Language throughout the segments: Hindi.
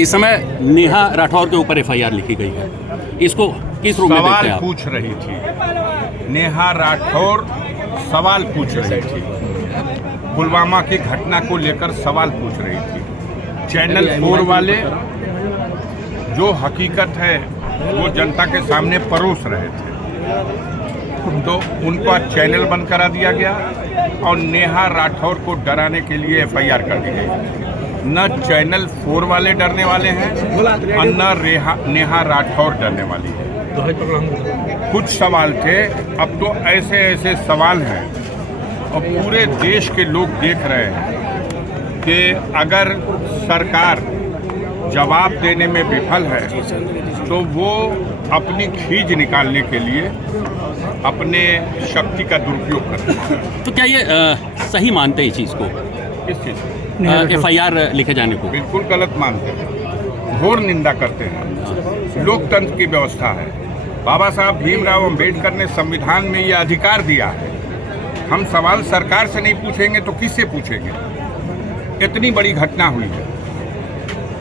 इस समय नेहा राठौर के ऊपर एफआईआर लिखी गई है, इसको किस रूप में देखते हैं आप? पूछ रही थी नेहा राठौर, सवाल पूछ रही थी, पुलवामा की घटना को लेकर सवाल पूछ रही थी। चैनल 4 वाले जो हकीकत है वो जनता के सामने परोस रहे थे, तो उनका चैनल बंद करा दिया गया और नेहा राठौर को डराने के लिए एफआईआर कर दी गई। न चैनल 4 वाले डरने वाले हैं और न नेहा राठौर डरने वाली है। कुछ सवाल थे, अब तो ऐसे ऐसे सवाल हैं और पूरे देश के लोग देख रहे हैं कि अगर सरकार जवाब देने में विफल है तो वो अपनी खींच निकालने के लिए अपने शक्ति का दुरुपयोग करते हैं। तो क्या ये सही मानते हैं इस चीज़ को, किस चीज़ को? एफआईआर लिखे जाने को? बिल्कुल गलत मानते हैं, घोर निंदा करते हैं। लोकतंत्र की व्यवस्था है, बाबा साहब भीमराव अंबेडकर ने संविधान में ये अधिकार दिया है। हम सवाल सरकार से नहीं पूछेंगे तो किससे पूछेंगे? इतनी बड़ी घटना हुई है,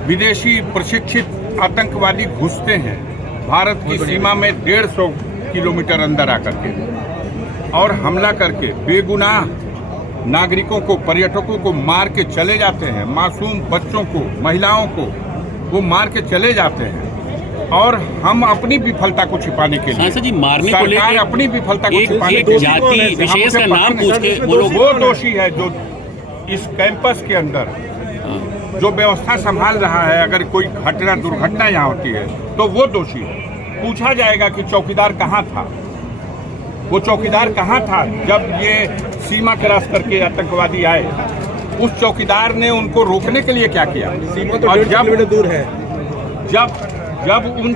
विदेशी प्रशिक्षित आतंकवादी घुसते हैं भारत की सीमा में 150 किलोमीटर अंदर आकर के और हमला करके बेगुनाह नागरिकों को, पर्यटकों को मार के चले जाते हैं। मासूम बच्चों को, महिलाओं को वो मार के चले जाते हैं और हम अपनी विफलता को छिपाने के लिए जी मारने को सरकार अपनी विफलता को छिपाने के लिए विशेष का नाम पूछ के वो दोषी है जो इस कैंपस के अंदर जो व्यवस्था संभाल रहा है। अगर कोई घटना, दुर्घटना यहाँ होती है तो वो दोषी है। पूछा जाएगा कि चौकीदार कहाँ था, वो चौकीदार कहाँ था जब ये सीमा क्रॉस करके आतंकवादी आए? उस चौकीदार ने उनको रोकने के लिए क्या किया? सीमा तो 1.5 किलोमीटर दूर है। जब उन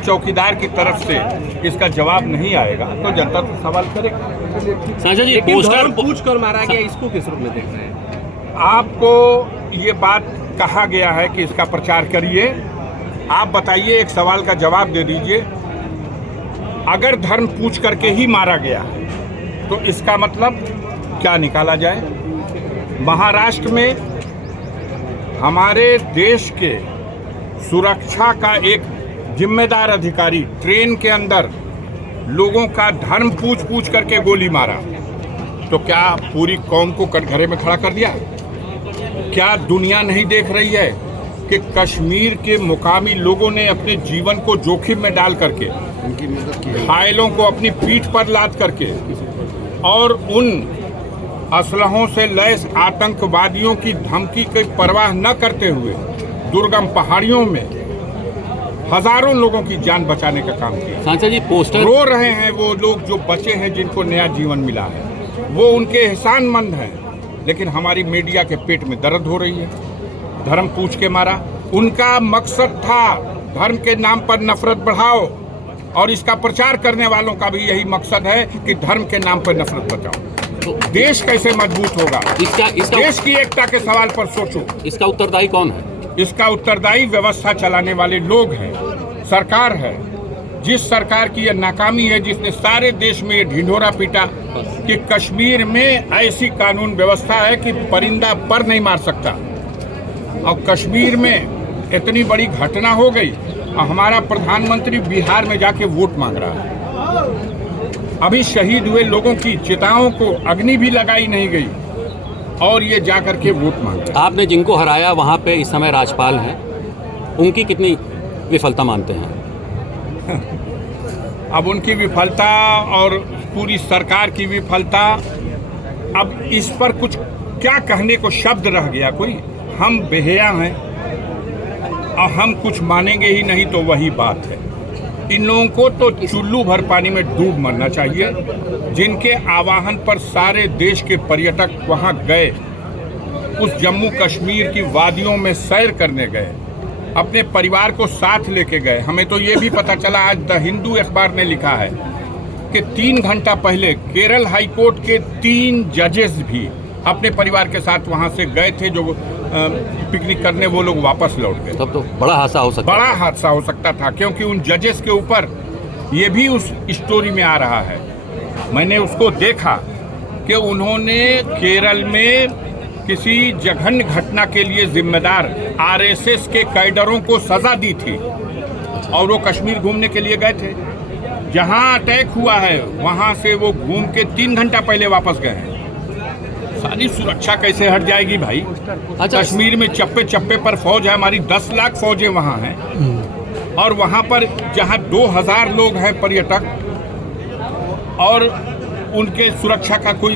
चौकीदार की तरफ से इसका जवाब नहीं आएगा तो जनता तो सवाल करेगी। सांसद जी, पोस्टर पूछ कर मारा गया, इसको किस रूप में देख रहे हैं? आपको ये बात कहा गया है कि इसका प्रचार करिए। आप बताइए, एक सवाल का जवाब दे दीजिए। अगर धर्म पूछ करके ही मारा गया तो इसका मतलब क्या निकाला जाए? महाराष्ट्र में हमारे देश के सुरक्षा का एक जिम्मेदार अधिकारी ट्रेन के अंदर लोगों का धर्म पूछ करके गोली मारा, तो क्या पूरी कौम को कटघरे में खड़ा कर दिया? क्या दुनिया नहीं देख रही है कि कश्मीर के मुकामी लोगों ने अपने जीवन को जोखिम में डाल करके, घायलों को अपनी पीठ पर लाद करके और उन असलहों से लैस आतंकवादियों की धमकी की परवाह न करते हुए दुर्गम पहाड़ियों में हजारों लोगों की जान बचाने का काम किया। सांसद जी, पोस्टर रो रहे हैं वो लोग जो बचे हैं, जिनको नया जीवन मिला है, वो उनके एहसानमंद हैं, लेकिन हमारी मीडिया के पेट में दर्द हो रही है। धर्म पूछ के मारा, उनका मकसद था धर्म के नाम पर नफरत बढ़ाओ और इसका प्रचार करने वालों का भी यही मकसद है कि धर्म के नाम पर नफरत बचाओ। तो देश कैसे मजबूत होगा? इसका देश की एकता के सवाल पर सोचो। इसका उत्तरदायी कौन है? इसका उत्तरदायी व्यवस्था चलाने वाले लोग हैं, सरकार है। जिस सरकार की यह नाकामी है, जिसने सारे देश में ये ढिंढोरा पीटा कि कश्मीर में ऐसी कानून व्यवस्था है कि परिंदा पर नहीं मार सकता, और कश्मीर में इतनी बड़ी घटना हो गई और हमारा प्रधानमंत्री बिहार में जाके वोट मांग रहा है। अभी शहीद हुए लोगों की चिताओं को अग्नि भी लगाई नहीं गई और ये जाकर के वोट मांगे। आपने जिनको हराया वहाँ पे इस समय राज्यपाल हैं, उनकी कितनी विफलता मानते हैं? अब उनकी विफलता और पूरी सरकार की विफलता, अब इस पर कुछ क्या कहने को शब्द रह गया कोई? हम बेहया हैं और हम कुछ मानेंगे ही नहीं, तो वही बात है। इन लोगों को तो चुल्लू भर पानी में डूब मरना चाहिए, जिनके आह्वान पर सारे देश के पर्यटक वहां गए, उस जम्मू कश्मीर की वादियों में सैर करने गए, अपने परिवार को साथ लेके गए। हमें तो ये भी पता चला, आज द हिंदू अखबार ने लिखा है कि 3 घंटा पहले केरल हाई कोर्ट के 3 जजेस भी अपने परिवार के साथ वहां से गए थे, जो पिकनिक करने, वो लोग वापस लौट गए। तब तो बड़ा हादसा हो सकता था, क्योंकि उन जजेस के ऊपर ये भी उस स्टोरी में आ रहा है। मैंने उसको देखा कि उन्होंने केरल में किसी जघन्य घटना के लिए जिम्मेदार आरएसएस के कैडरों को सजा दी थी और वो कश्मीर घूमने के लिए गए थे। जहां अटैक हुआ है वहां से वो घूम के 3 घंटा पहले वापस गए हैं। सारी सुरक्षा कैसे हट जाएगी भाई? अच्छा, कश्मीर में चप्पे चप्पे पर फौज है, हमारी 10 लाख फौजें वहां हैं और वहां पर जहां 2000 लोग हैं पर्यटक और उनके सुरक्षा का कोई